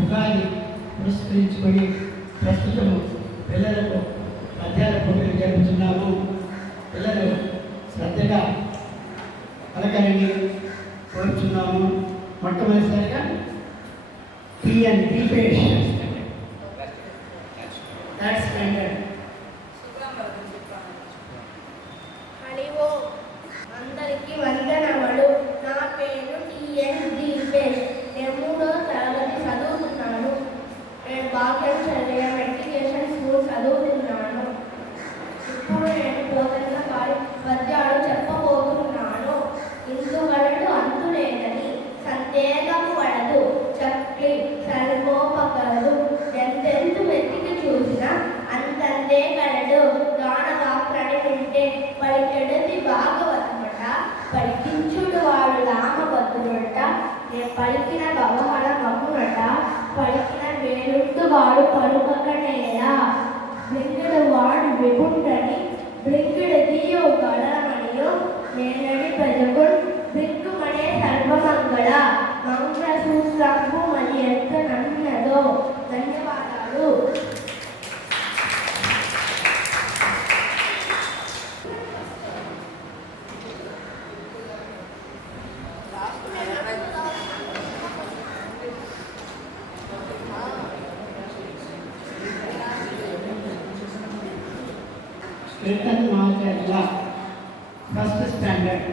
ఉగాది పురస్కరించుకొని ప్రస్తుతము పిల్లలకు పద్యాల పోటీలు జరుపుతున్నాము. పిల్లలు శ్రద్ధగా పలకాలని కోరుచున్నాము. మొట్టమొదటిసారిగా పిఎన్ దీపేష్ థర్డ్ స్టాండర్డ్. హరివో అందరికీ వందనములు. నా పేరు టిఎన్ దీపేష్. నేను 3వ తరగతి చదువుతున్నాను. నేను భాగ్యం చదివ మెట్రికులేషన్ స్కూల్ చదువుతున్నాను. ఇప్పుడు నేను పోతన్న వారి పద్యాలు చెప్పబోతున్నాను. ఇందువలడు అంతులేదని సందేహము వడదు, చక్రి సర్వోపకరదు, ఎంతెందు వెతికి చూసినా అంతందే కలడు. గానవాక్రని వింటే పలికెడది భాగవతమట, పలికించుడు వాడు రామభద్రుడట. నేను పలికిన భవహర మగునట, పలికిన వేరుండు వాడు పలుకకనేలా. బ్రింగుడు వాడు విభుండని బ్రింగుడు దియో గడమనియో, నేనడి ప్రజకుడు బ్రింగుమనే సర్వమంగళ. మంగళ సూత్రంబు మని ఎంత నన్నదో. ధన్యవాదాలు. Keerthan Macharla first standard.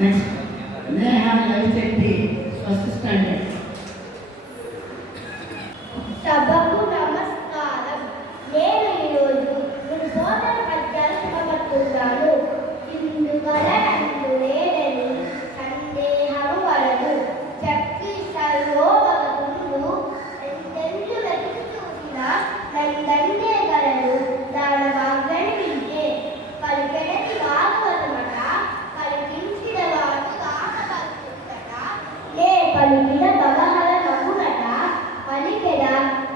Next Neha Lavishetti first standard. సభకు నమస్కారం. నేను ఈరోజు బోధన పద్యాలు చెప్పబడుతున్నాను. ఇందువలనందు లేదని సందేహము వలదు, చక్రి సర్వోపగతుండు, ఎంతెందు వెతికి చూసినా నందందే గలడు. దానవాగ్రని వింటే పలికెడది భాగవతమట, పలికించిన వాడు రామభద్రుడట. నే పలికిన భవహర మగునట, పలికెడ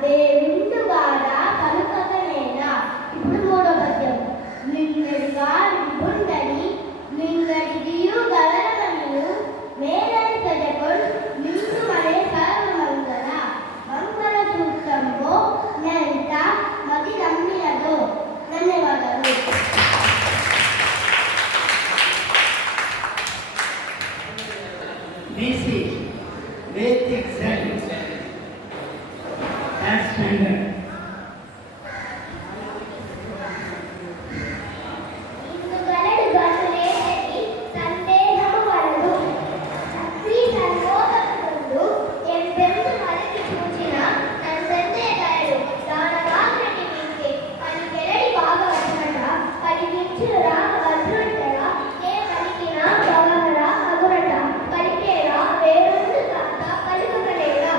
దేవుండుగాదా పలుకకనేలా. ఇప్పుడు 3వ పద్యం. నిన్నడిగా విభుండని నిన్నడి దియు గలరమనియు, మేలని ప్రజకుడు నిండుమనే సర్వమంగళ. మంగళ సూత్రంబో నెంత మది నమ్మినదో. ధన్యవాదాలు. బీసీ వేదిక్ సెల్ థర్డ్ స్టాండర్డ్. ఇందుగలడు గనులేదని సందేహము వలదు, చక్రి సర్వోపగతుండు, ఎంతెందు వెతికి చూచినా నందందే గలడు. దానవాగ్రని వింటే పలికెడది భాగవతమట, పలికించుడు రామభద్రుడట. నే పలికిన భవహర మగునట, పలికేలా వేరొందు కాక పలుకకనేలా.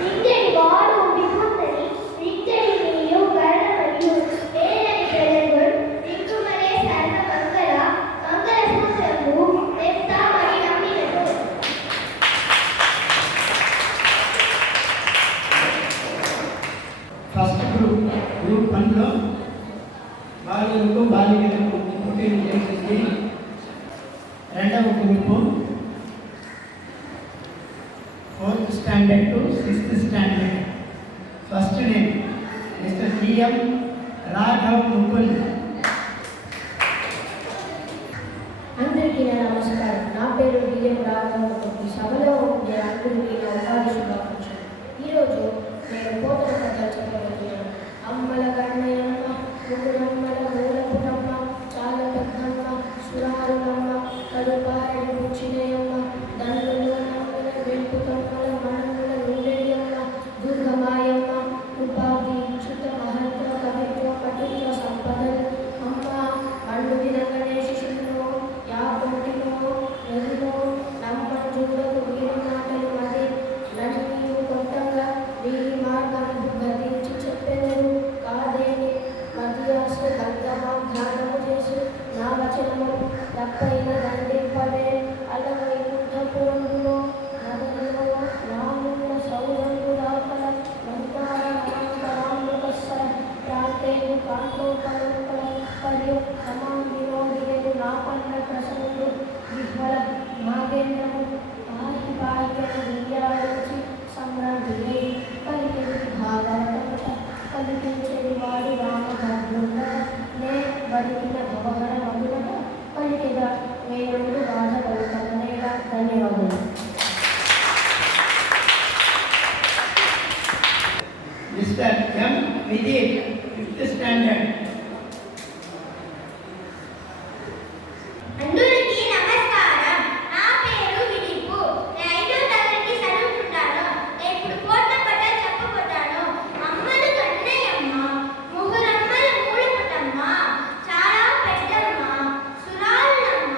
రింగడి వాడు విభుండని రింగడి నీయు గరడమనియు, నేనడి ప్రజకుడు రింగుమనే సర్వమంగళ. మంగళ సూత్రంబు నెంత మది నమ్మినదో. ఫస్ట్ గ్రూప్ 1లో బాలులకు బాలికలకు పోటీలు చేసింది. రెండవ group 4th standard to 6th standard. First name mister TM Raghav Mukul. అందరికీ నమస్కారం. నా పేరు డిఎం రాఘవ్. ఈ సభలో ఉండే అందరికీ ఉగాది శుభాకాంక్షలు. ఈరోజు నేను పోతన పద్యాలు చెప్పబోతున్నాను. అమ్మల కన్నయ్యమ్మ, ముగ్గురమ్మల మూలపుటమ్మ, చాలా పెద్దమ్మ, సురారులమ్మ, కడుపారడి ముచ్చినయమ్మ, దండుల నమ్మల వెంపుకమ్మల మనముల నుండెడియమ్మ, దుర్గమాయమ్మ, ఉపాధి ఇచ్చుత మహత్వ కవిత్వ నాగేంద్రము పాహి పాహికను విద్యాలోచి సంభ్రమించే పలికించి భాగవతముట పలికించేది వాడు రామభద్రుండ నే బతికిన భవహర మగునట పలికిద వేరుడు బాధ పలుకమనేలా. ధన్యవాదాలు. Mr. M. Vijay, 5th standard. అందరికీ నమస్కారం. నా పేరు వినిపు. నేను 5వ తరగతి చదువుతున్నాను. నేను ఇప్పుడు కోట కథలు చెప్పబోతాను. అమ్మలు కన్నయ్యమ్మ, ముగ్గురమ్మలు మూలపుటమ్మ, చాలా పెద్దమ్మ, సురాలమ్మ,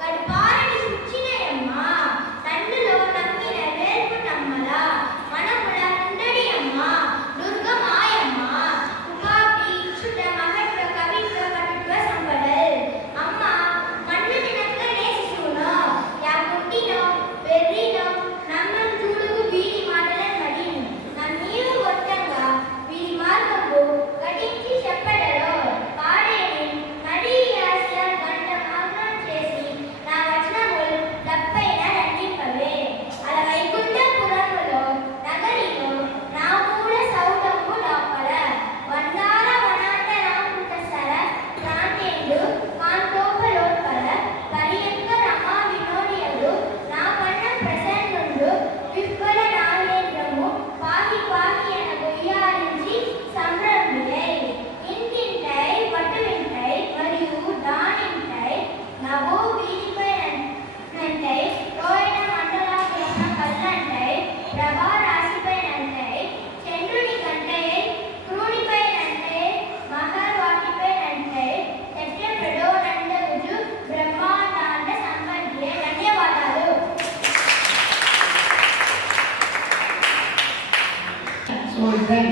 కడుపారని సుచ్చినయమ్మ, తన్నులో నమ్మిన వేల్పుటమ్మల, మనముల ఉండడి అమ్మ, దుర్గమాయమ్మ, ఉపాధి క్షుట మహత్వ కవిత్వ కటుత్వ సంపదల్. అమ్మ మన్ను తినక్కనే శిశువును, యాకుంటినో వెర్రినో నమ్మం చూడుగు వీరి మాటలను మడి, నన్నీవు గొట్టంగా వీరి మార్గంబు గడించి చెప్పడలో పాడేని మరీ ఆశ గంట మాగ్నం చేసి నా వచనములు తప్పైన రంజింపవే. అల వైకుంఠపురములో నగరిలో నా మూల సౌధము లోపల వందాల వనాంతరామృత సర ప్రాంతేందు కాంతోపలోత్పల పర్యంక రమా వినోదియలు నా పన్న ప్రసన్నుండు విఫల నాగేంద్రము పాహి పాహి అన గొయ్యారించి సంభ్రమిలై. ఇంటింటై వటువింటై మరియు దానింటై నవో వీధిపై నంటై రోయన మండలాకేమ కల్లంటై ప్రభా రాశిపై నంటై చంద్రుని కంటై క్రూనిపై నంటై మహర్వాటిపై నంటై సత్య ప్రడోనందగుజు బ్రహ్మాండాండ సంబంధియే. ధన్యవాదాలు. So then,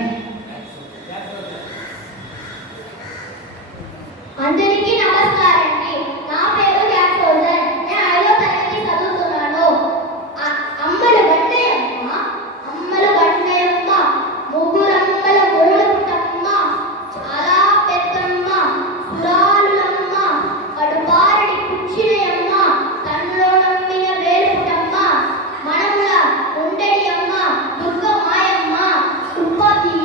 అందరికీ నమస్కారండి. నా పేరు యాసోదన్. నేను 5వ తరగతి చదువుతున్నాను. అమ్మలు గన్నయ్యమ్మ, అమ్మలు గన్నయ్యమ్మ, ముగ్గురమ్మల మూలపుటమ్మ, చాలా పెద్దమ్మ, సురాలులమ్మ, కడుపారడి పుచ్చినయమ్మ, తన్నులో నమ్మిన వేలుపుటమ్మ, మనముల ఉండడి అమ్మ, దుర్గమాయమ్మ, ఉపాధి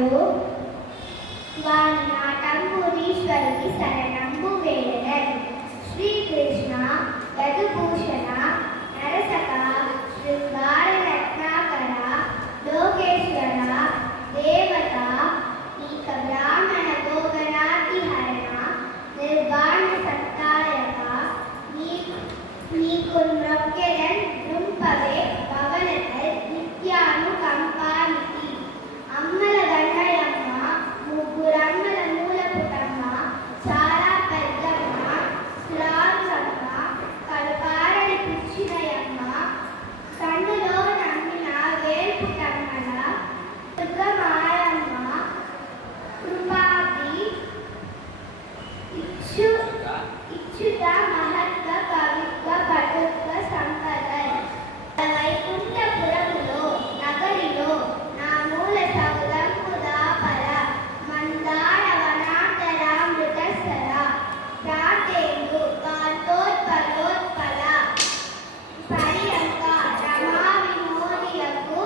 వాడు వాని నాటంబురీశ్వరుని శరణంబు వేడెదన్. శ్రీకృష్ణ యదుభూషణ నరసక శృంగార రత్నాకర లోకేశ్వర దేవత నీక బ్రాహ్మణ గోగరాతిహరణ నిర్వాణ సత్తాయక నీకు నొక్కెదన్ నృంపవే పవనతల్ నిత్యానుకంపానితి. అమ్మల గన్నయమ్మ ముగ్గురమ్మల మూలపుటమ్మ చాలా పెద్దమ్మ సురాంగమ్మ కడుపారని పుచ్చినయమ్మ కన్నులో నమ్మిన వేల్పుటమ్మల దుర్గమాయమ్మ కృపాతి ఇచ్చుత మహత్వ కవిత్వ పటుత్వ సంపద. వైకుంఠపురములో నగరిలో నా మూల సౌరంపు దాపర మందార వనాంతరామృతసర ప్రాతేందు కాంతోత్పలోత్పల పర్యంక రమా విమోదియకు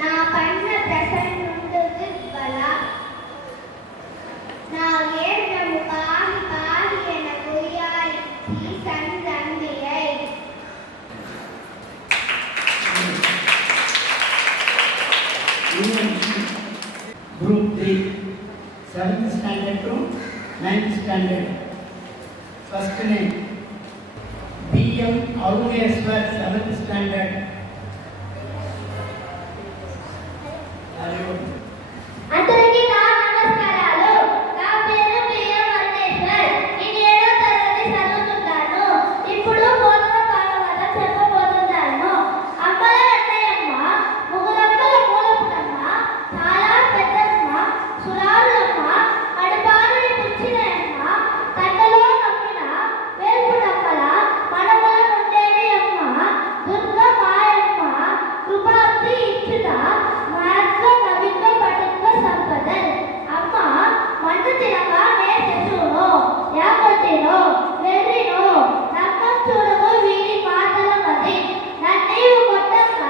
నా పన్న ప్రసన్నుండు దిగ్బల. నా వేద్రము పాహి పాహి ఎన గుయ్యాలిచ్చి సందండియై. Group 3, 7th standard to 9th standard. First name B.M. Aruneshwar, 7th standard. అందరికీ నా నమస్కారాలు. నా పేరు బిఎం అరుణేశ్వర్. నేను 7వ తరగతి చదువుతున్నాను. ఇప్పుడు బోధన భాగవతం చెప్పబోతున్నాను. అమ్మల గన్నయమ్మ ముగ్గురమ్మల మూలపుటమ్మ చాలా పెద్దమ్మ సురారులమ్మ కడుపారుని పుచ్చినయమ్మ తండలో నమ్మిన వేల్పుటమ్మల మనముల నుండేది అమ్మ దుర్గ మాయమ్మ కృపాబ్ది ఇచ్చుట మహత్వ కవిత్వ పటుత్వ సంపదల్. అమ్మ మన్ను తినగా నే శశువును యాకొచ్చినో వెర్రినో నమ్మం చూడము వీరి మాటల మది. నన్నీవు కొట్టక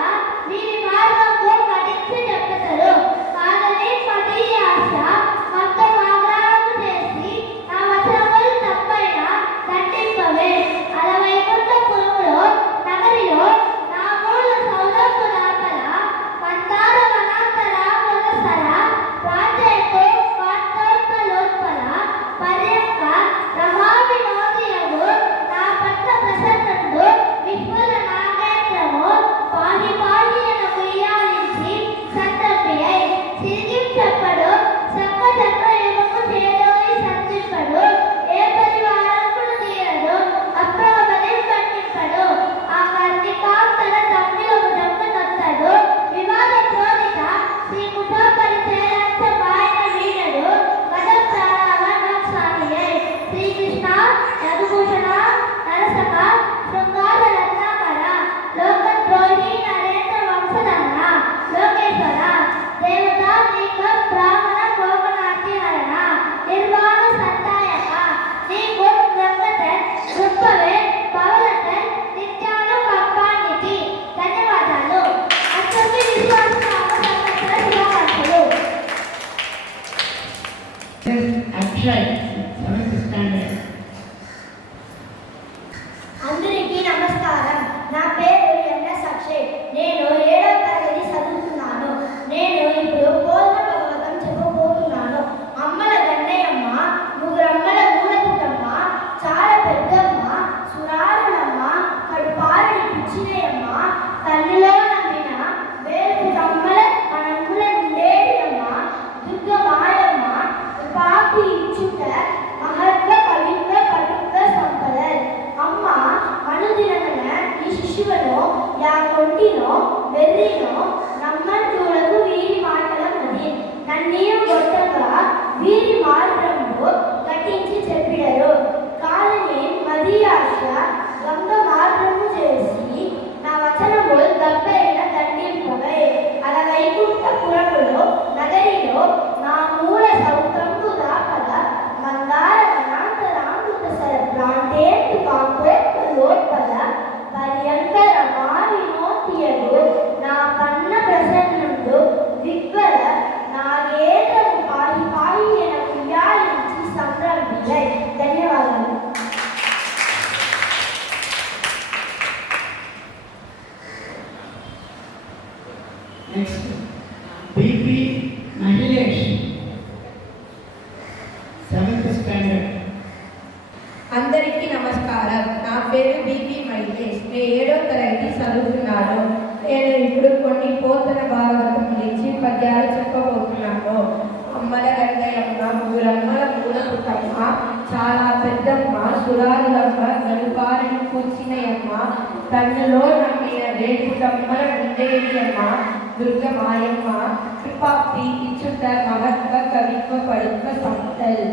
వీరి మార్గంలో కటించి చెప్పెదరు. కాదని పది ఆశ మొత్తం ఆగ్రహము చేసి నా వచనములు తప్పైన దండింపవే. అలవైకుంఠపురములో నగరిలో నా మూల సౌరపు దాపల మందార వనాంతరామృతసర ప్రాచేతో కాంతోత్పలోత్పల పర్యంక రమా వినోదియగు నా పట్ల ప్రసన్నుండు విహ్వల నాగేంద్రము పాహి పాహి ఎన గుయ్యాలించి సంతృప్తియై. సిరిగిం చెప్పడు సక్క చక్రయుగము చేదోయి సంధింపడు ఏ పరివారమును తీయడు అప్రమబలి ఖండింపడు. ఆ కర్ణికాంతర తమ్మిలకు దమ్మనొత్తడు వివాద క్రోధిత శ్రీ ముఠోపరి చేరంత బాయిన వీడడు గద ప్రారావ నోత్సాహియై. శ్రీకృష్ణ యదుభూషణ నరసక శృంగార రత్నాకర లోకద్రోహి నరేంద్ర వంశధర లోకేశ్వర దేవత నీక బ్రాహ్మణ గోపనార్తిహరణ నిర్వాణ సత్తాయక నీకు నమ్మతన్ నృంపవే పవలతన్ నిత్యానుకంపానితి. ధన్యవాదాలు. అందరికీ విశ్వాస సంవత్సర శుభాకాంక్షలు. Akshay, 7th standard. అందరికీ నమస్కారం. నా పేరు ఎన్ఎస్ అక్షయ్. నేను 7వ తరగతి చదువుతున్నాను. నేను ఇప్పుడు బోధన భాగవతం చెప్పబోతున్నాను. అమ్మల గన్నయమ్మ ముగ్గురమ్మల మూలపుటమ్మ చాలా పెద్దమ్మ సురారులమ్మ కడుపారని పుచ్చినయమ్మ తల్లిలో నమ్మిన వేల్పుటమ్మల మనముల నుండేది అమ్మ దుర్గ మాయమ్మ కృపాబ్ది ఇచ్చుట మహత్వ కవిత్వ పటుత్వ సంపదల్. అమ్మ మనుదినగన ఈ శిశువును యాకొంటినో వెర్రినో నమ్మంతులకు వీరి మాటల మది. నన్నీవు కొట్టగా వీరి మార్గంలో కటించి చెప్పిడరు. కాలని మది ఆశ గంగ మార్గము చేసి నా వచనములు తప్పైన దండింపవే. అలవైకుంఠపురములో నగరిలో నా మూల సౌతంబు దాపల మందార వనాంతరామృతసర ప్రాంతేందు కాంతోత్పలోత్పల పర్యంక రమా వినోదియగు నా పన్న ప్రసన్నుండు దిగ్వల నా స్టాండర్డ్. అందరికీ నమస్కారం. నా పేరు బిపి మహేష్. నేను 7వ తరగతి చదువుతున్నాను. నేను ఇప్పుడు కొన్ని పోతన భాగవతం గురించి పద్యాలు చెప్పబోతున్నాను. అమ్మల గంగయ్యమ్మ, ఊరమ్మల మూల పుట్టమ్మ, చాలా పెద్దమ్మ, సురారులమ్మ, గలుపాలను కూర్చినయమ్మ, తన్నులో నమ్మిన రేపుటమ్మల ఉండేది అమ్మ, దుర్గమాయమ్మ, కృపాప్తి ఇచ్చుట మహత్వ కవిత్వ పడుత్వ సంతల్.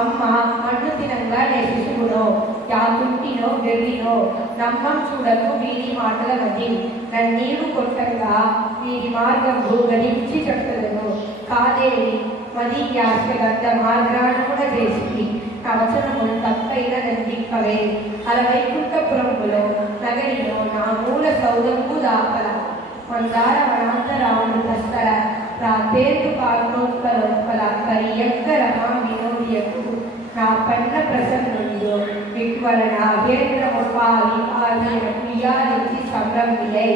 అమ్మ మన్ను తినంగా నేర్చుకునో, యాకుంటినో వెర్రినో, నమ్మం చూడకు వీరి మాటల మది, నన్నీవు కొట్టంగా వీరి మార్గము గడించి చెప్పలను. కాదేవి మది యాశ గద్ద మార్గానుగుణ చేసి కవచనములు తప్పైన నందింపవే. అలవైకుంఠపురములో నగరిలో నా మూల సౌదంబు దాపల, మందార వనాంతరాలు తస్తర రాతేందు పాల్నోత్పలోత్పల కరియంక రమా వినోదియకు నా పన్న ప్రసన్నుండు విక్వల నాగేంద్ర ముపాలి ఆదీన ప్రియాలించి సంరంభియై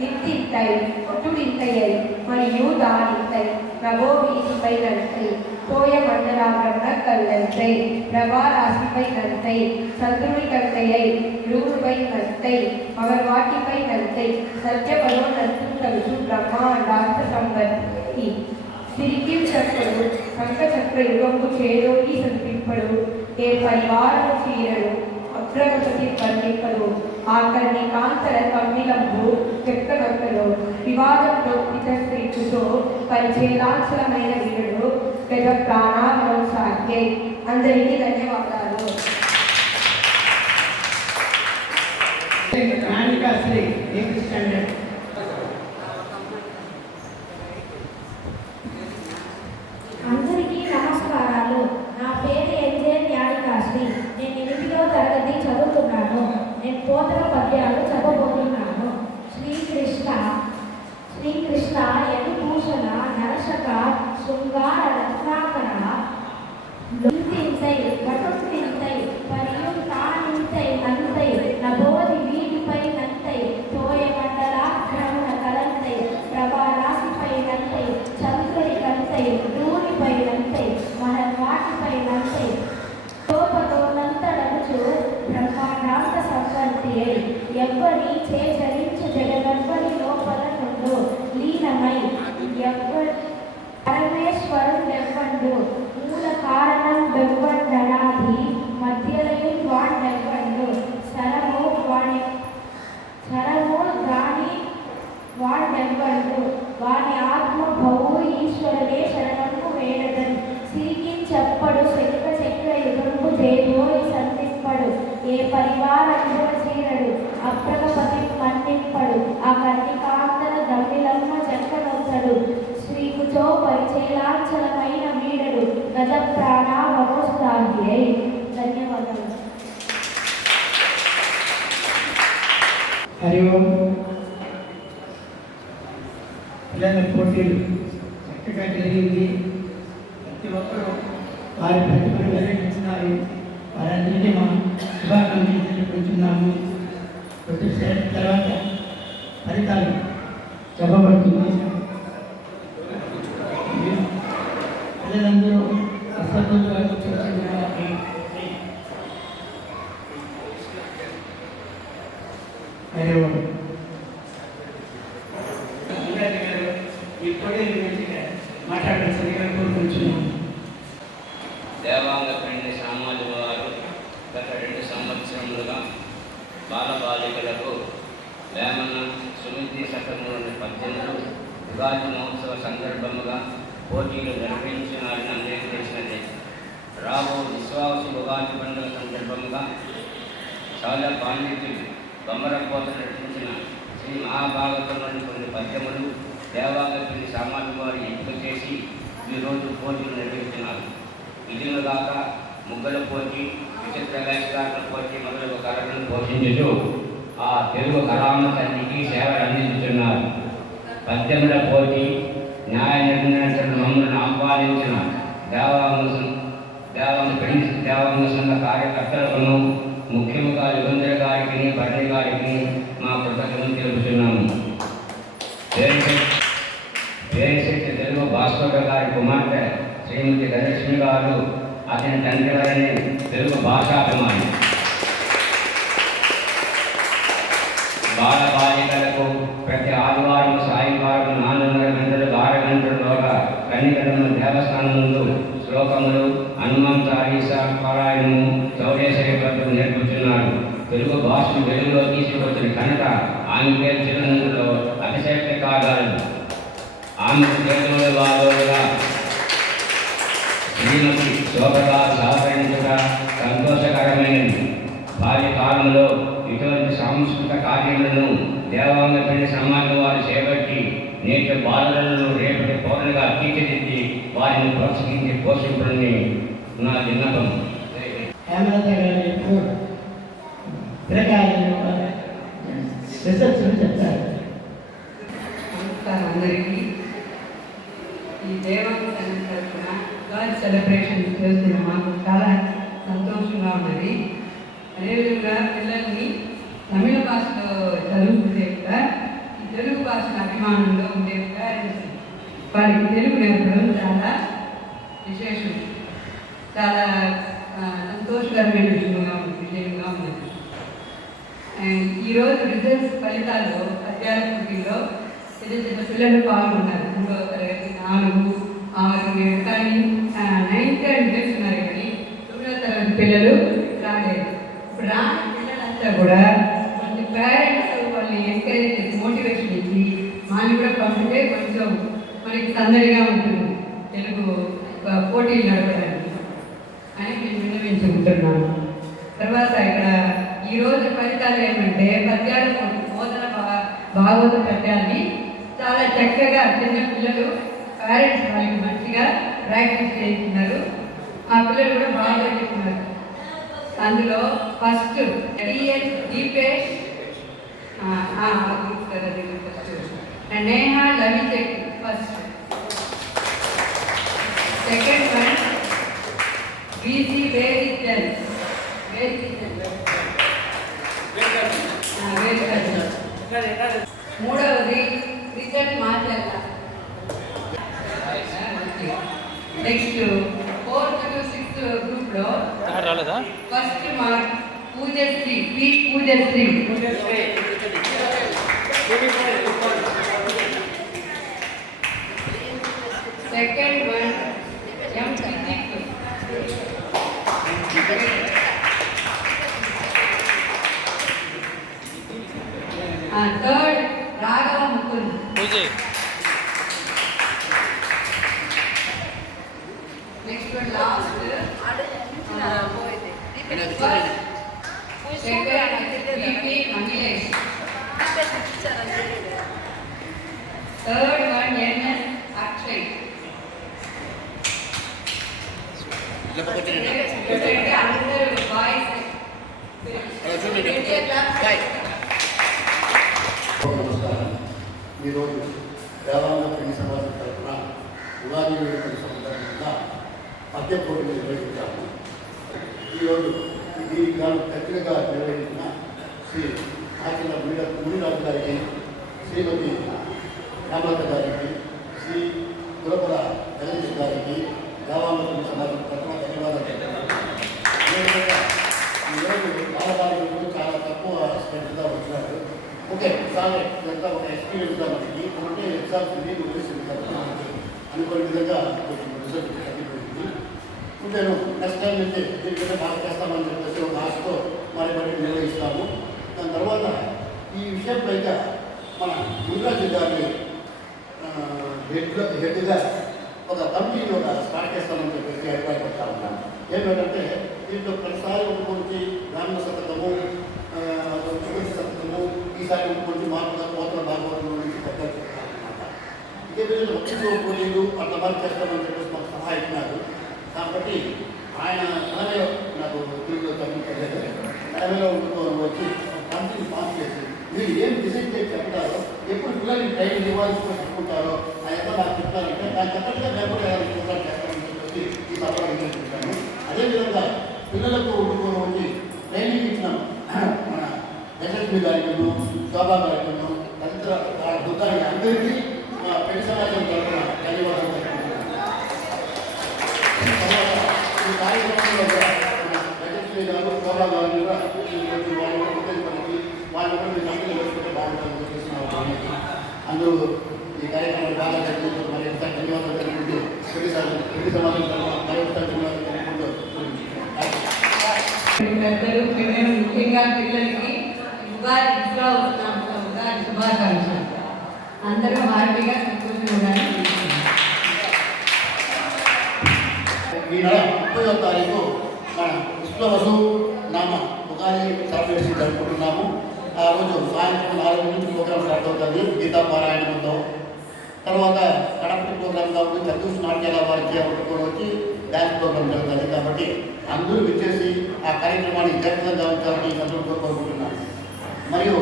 నిత్తింతై ఒటుడింతయై మరియు దానింతై ప్రభో వీధిపై నంతై తోయ మండలాభరణ కల్లంతై ప్రభారాశిపై నంతై చంద్రుని కంతయై రూరుపై నంతై మగవాటిపై నంతై సత్యపరో నంతు కలుసు బ్రహ్మాండార్థ సంవర్తి సిరికి చక్రుడు సంక చక్ర యుగము చేదోకి సంతింపడు ఏ పరివారము చీరడు అగ్రగతి వర్ణింపడు ఆకర్ణి కాంతర కమ్మిలంబు చెక్కనొక్కలు వివాదంలో ఇతస్త్రీకుతో పరిచయలాంఛలమైన వీరుడు పెద్ద ప్రాణాలను సాధ్యై. అందరికీ ధన్యవాదాలు. రాణికాశ్రీ 8th స్టాండర్డ్. అందరికీ నమస్కారాలు. నా పేరు ఎన్జే న్యాయకాశ్రీ. నేను 8వ తరగతి చదువుతున్నాను. నేను పోతన పద్యాలు చెప్పబోతున్నాను. శ్రీకృష్ణ యదుభూషణ నరశక శృంగార రత్నాకర లుంతింతై వటుంతింతై పరియుం కానింతై నంతై నభోది వీటిపై నంతై తోయ మండలాగ్రహణ కలంతై ప్రభారాశిపై నంతై చంద్రుని కంతై రూనిపై నంతై మహర్వాటిపై నంతై తోపతోనంతడముచు బ్రహ్మాండాంత సంవర్తి అయి ఎవ్వరి చేచరించు జగనెవ్వరి లోపల నుండు లీనమై పరమేశ్వరుడు వెవ్వండు మూల కారణం వెవ్వండనాది మధ్యలయం వాడెవ్వండు శరము గాని వాడెవ్వండు వాని ఆత్మ భౌవు ఈశ్వరుడే శరణము వేడదని సిరికించెప్పడు శక్ర చక్ర యుగంబు చేదోయి సంధింపడు ఏ పరివారంలో చీరడు అప్రగపతి మన్నింపడు ఆ కన్నికాంతల గమ్మిలమ్మ చెక్కనొత్తడు శ్రీకుచో పరిచయలాంఛలమైన వీడడు గజ ప్రాణ వమోస్తాధ్యై. ధన్యవాదాలు. హరి ఓం. పిల్లల పోటీలు చక్కగా జరిగింది. ప్రతి ఒక్కరూ వారి ప్రతిభను వెల్లడించినారు. వారందరినీ మా శుభాకాంక్షలు తెలుపుతున్నాము. కొద్దిసేపు తర్వాత ఫలితాలు చెప్పబడుతుంది. పిల్లలందరూ అసలు మాట్లాడాల్సిందిగా కోరుకుంటున్నాను. దేవాంగ పెండి సామాజిక వారు గత 2 సంవత్సరములుగా బాలబాలికలకు వేమన సుమితి శతకంలోని పద్యములు ఉగాది మహోత్సవ సందర్భముగా పోటీలు నిర్వహించినారని అందరికీ తెలిసినదే. రాబో విశ్వాసు ఉగాది పండుగ సందర్భంగా చాలా పాండిత్యులు బొమ్మరపోత నటించిన శ్రీ మహాభాగవతంలోని కొన్ని పద్యములు దేవాంగ పెండి సామాజిక వారు ఎంపిక చేసి ఈరోజు పోటీలు నిర్వహించినారు. ఇదిగాక ముగ్గుల పోటీ, విచిత్ర వేషగారుల పోటీ మొదలగు కళలను పోషించుతూ ఆ తెలుగు కళామ తల్లికి సేవలు అందించుతున్నారు. పద్యముల పోటీ న్యాయ నిర్ణయించడం మమ్మల్ని ఆహ్వానించిన దేవాంగ సంఘ కార్యకర్తలను ముఖ్యంగా యుగంధర గారికి భరణి గారికి మా కృతజ్ఞతలు తెలుపుతున్నాము. పేరుశెట్టి తెలుగు భాస్కర్ గారి కుమార్తె శ్రీమతి ధనలక్ష్మి గారు అతని తండ్రి వలనే తెలుగు భాషాభిమాని. బాలబాలికలకు ప్రతి ఆదివారం సాయంకాలం 4:30 గంటలకు 6 గంటలలోగా కన్నికటమ్మ దేవస్థానం ముందు శ్లోకములు, హనుమాన్ చాలీసా పారాయణము, చౌడేశ్వరి వ్రతం నేర్పుతున్నారు. తెలుగు భాషను వెలుగులో తీసుకొచ్చిన ఘనత ఆమె పేరు చిరునందులో అతిశక్తి కాగలదు. ఆమె తెలుగులో వారుగా శ్రీమతి శోభగా సహకరించుట సంతోషకరమైనది. బాల్యకాలంలో ఇటువంటి సాంస్కృతిక కార్యములను దేవాంగ పిండి సమాజం వారు చేపట్టి నేటి బాలలను రేపటి పౌరులుగా తీర్చిదిద్ది వారిని ప్రోత్సహించి పోషింపులని నా విన్నపం. హేమలత గారు ఎప్పుడు పిల్లకాయలు రిసెప్షన్ చెప్తారు. నమస్కారం అందరికీ. ఈ దేవాంగ సంఘం తరఫున గాడ్ సెలబ్రేషన్ చేస్తున్న మాకు చాలా సంతోషంగా ఉన్నది. అదేవిధంగా పిల్లల్ని తమిళ భాషలో చదువుకుంటే కూడా ఈ తెలుగు భాషల అభిమానంలో ఉండే పేరెంట్స్ వారికి తెలుగు నేర్పడం చాలా విశేషం, చాలా సంతోషకరమైన విషయంగా ఉన్నది. ఈరోజు రిజల్ట్స్ ఫలితాల్లో పద్యాల పోటీల్లో చిన్న పిల్లలు పాల్గొన్నారు. 3వ తరగతి 4, 6, 7 కానీ 9th and 10th ఉన్నారు. కానీ 9వ తరగతి పిల్లలు రాలేదు. ఇప్పుడు రాని పిల్లలంతా కూడా కొంచెం పేరెంట్స్ వాళ్ళని ఎంకరేజ్ చేసి మోటివేషన్ ఇచ్చి మాని కూడా పంపితే కొంచెం మనకి సందడిగా ఉంటుంది తెలుగు పోటీలు నడపడానికి అని నేను విన్నవించుకుంటున్నాను. తర్వాత ఇక్కడ ఈరోజు ఫలితాలు ఏమంటే పద్యాల బోధన భాగవత పద్యాన్ని చాలా చక్కగా చిన్న పిల్లలు పేరెంట్స్ వాళ్ళకి మంచిగా ప్రాక్టీస్ చేస్తున్నారు. ఆ పిల్లలు కూడా బాగా చెప్తున్నారు. అందులో first Deepesh Neha Lavichetti first. Second one BC Vedikan. మూడవది క్రికెట్ Machalla. Next 4th to 6th group లో first mark Poojasri, P Poojasri. Second one M Siddiq. Third Raghava Mukund. Next one last Mahilesh. Third one NS Akshay. అందరూ బాయ్స్. నమస్కారం. ఈరోజు దేవాంగ పిండి సమాజం తరఫున ఉగాది వేడుకల సందర్భంగా మద్య పోటీలు నిర్వహించాము. ఈరోజు దీనికి గాను ప్రత్యేకంగా నిర్వహించిన శ్రీ ఆచరణ మునిరాజు గారికి, శ్రీమతి హేమలత గారికి, శ్రీ గురపుల జగదీష్ గారికి దేవాంగ పిండి సమాజం తరఫున ధన్యవాదాలు. ఈరోజు బాలబాలికలు చాలా తక్కువ స్ట్రెంత్గా వచ్చినారు. ఓకే సార్, ఇదంతా ఒక ఎక్స్పీరియన్స్గా మనకి అంటే ఎగ్జామ్స్ నీకు తెలిసింది కదా అనుకునే విధంగా కొంచెం రిజల్ట్ తగ్గిపోయింది. నేను నెక్స్ట్ టైం అయితే దీనికంటే బాగా చేస్తామని చెప్పేసి ఒక ఆశతో మరి నిర్వహిస్తాము. దాని తర్వాత ఈ విషయం పైన మన మునిరాజు గారిని హెడ్గా ఒక కమిటీని స్టార్ట్ చేస్తామని చెప్పేసి అభిప్రాయపడతా ఉన్నాను. ఏంటంటే దీంట్లో ప్రతిసారి ఒక గురించి గ్రామీణ శతకము, శతకము, ఈసారి ఒక గురించి మార్పుగా పోతల భాగవతంలో నుంచి పెద్దలు చెప్తారనమాట. ఇదే విధంగా ఒక్కొక్క పోటీలు అట్లా మార్పు చేస్తామని చెప్పేసి మాకు సలహా ఇచ్చినారు. కాబట్టి ఆయన తనలో నాకు తెలుగులో తగ్గించలేదు. తనలో వచ్చి కమిటీని పాస్ చేసి మీరు ఏం డిసైడ్ చేసి చెప్తారో, ఎప్పుడు పిల్లలకి ట్రైనింగ్ ఇవ్వాల్సి చెప్పుకుంటారో ఆయన నాకు చెప్తారంటే దాని తగ్గట్టుగా మేము కూడా ప్రోగ్రామ్ చేస్తామని చెప్పేసి ఈ సభలో నిర్ణయించుకుంటాను. అదేవిధంగా పిల్లలకు వచ్చి ట్రైనింగ్ ఇచ్చిన మన యశస్వి గారికి, శోభా గారికి, తదితర బుద్ధానికి అందరికీ పెళ్లి సమాజం తరఫున ధన్యవాదాలు. ఈ కార్యక్రమం అందరూ కూడా మన వెంకటేశ్వరి గారు శోభా గారు కూడా వాళ్ళు ఉపయోగపడి వాళ్ళు కూడా మీరు అందరూ వేసుకుంటే బాగుంటుందని చెప్పేసి అందరూ ఈ కార్యక్రమాలు బాగా జరుగుతూ మరి ఒకసారి ధన్యవాదాలు తెలుపుకుంటూ ప్రతి సమాజం తరఫున మరొకసారి ధన్యవాదాలు తెలుపుకుంటూ పెద్దలు పిల్లలు ముఖ్యంగా పిల్లలకి ఉగాది ఇంట్లో వస్తున్నాం ఉగాది శుభాకాంక్షలు. అందరూ హ్యాపీగా సంతోషంగా ఉండాలని ఈ నెల 30వ తారీఖు మన విశ్వవసు నామ ఉగాది సెలబ్రేషన్ జరుపుకుంటున్నాము. ఆ రోజు సాయంత్రం 4 నుంచి ప్రోగ్రామ్ స్టార్ట్ అవుతుంది. గీతా పారాయణంతో తర్వాత గణపతి ప్రోగ్రామ్ కాబట్టి చతుర్స్ నాట్యాల వారికి పట్టుకొని వచ్చి డ్యాన్స్ ప్రోగ్రామ్ జరుగుతుంది. కాబట్టి అందరూ విచ్చేసి ఆ కార్యక్రమాన్ని జయప్రదంగా ఉంచాలని అందరూ కోరుకుంటున్నాను. మరియు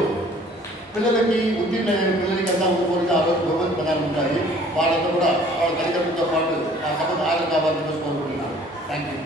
పిల్లలకి ఉత్తీర్ణమైన పిల్లలకి అంతా ఊరుకోవడానికి ఆ రోజు భగవత్ ప్రధానం ఉంటాయి. వాళ్ళంతా కూడా వాళ్ళ తల్లిదండ్రులతో పాటు ఆ సభకు హాజరు కావాలని కోరుకుంటున్నాను. Thank you.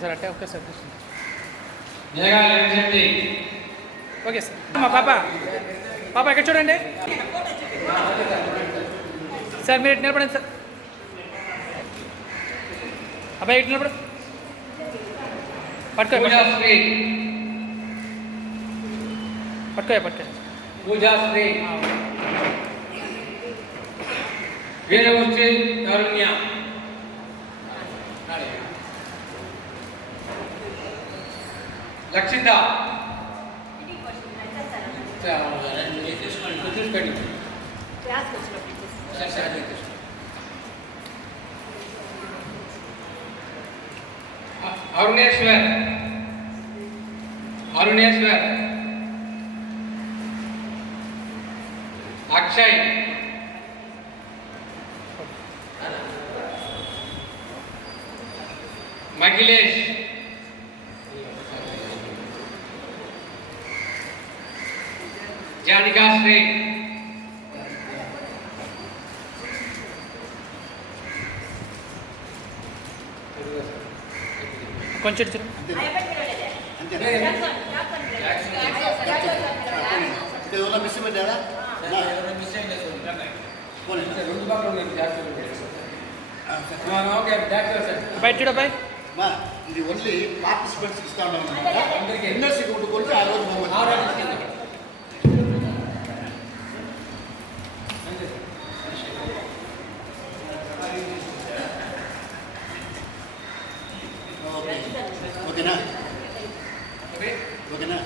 సార్ అంటే ఓకే సార్ నిలగాలి ఓకే సార్ మా పాప ఎక్కడ చూడండి సార్ మీరు ఇటు నిలబడండి సార్. అబ్బాయి ఇటు నిలబడు పట్టుకో పూజాశ్రీ వీరవృత్తి కారుణ్య లక్షిత అరుణేశ్వర్ అక్షయ్ మగిలేష్ జానికాశ్రీ కొంచెం మిస్ పెట్టారా బయట చూడబాయ్ ఇది ఓన్లీ పార్టిసిపెంట్స్ ఇస్తా ఉన్నాం. విన్నర్స్ కొట్టుకుంటే ఆ రోజు ఓకేనా ఓకేనా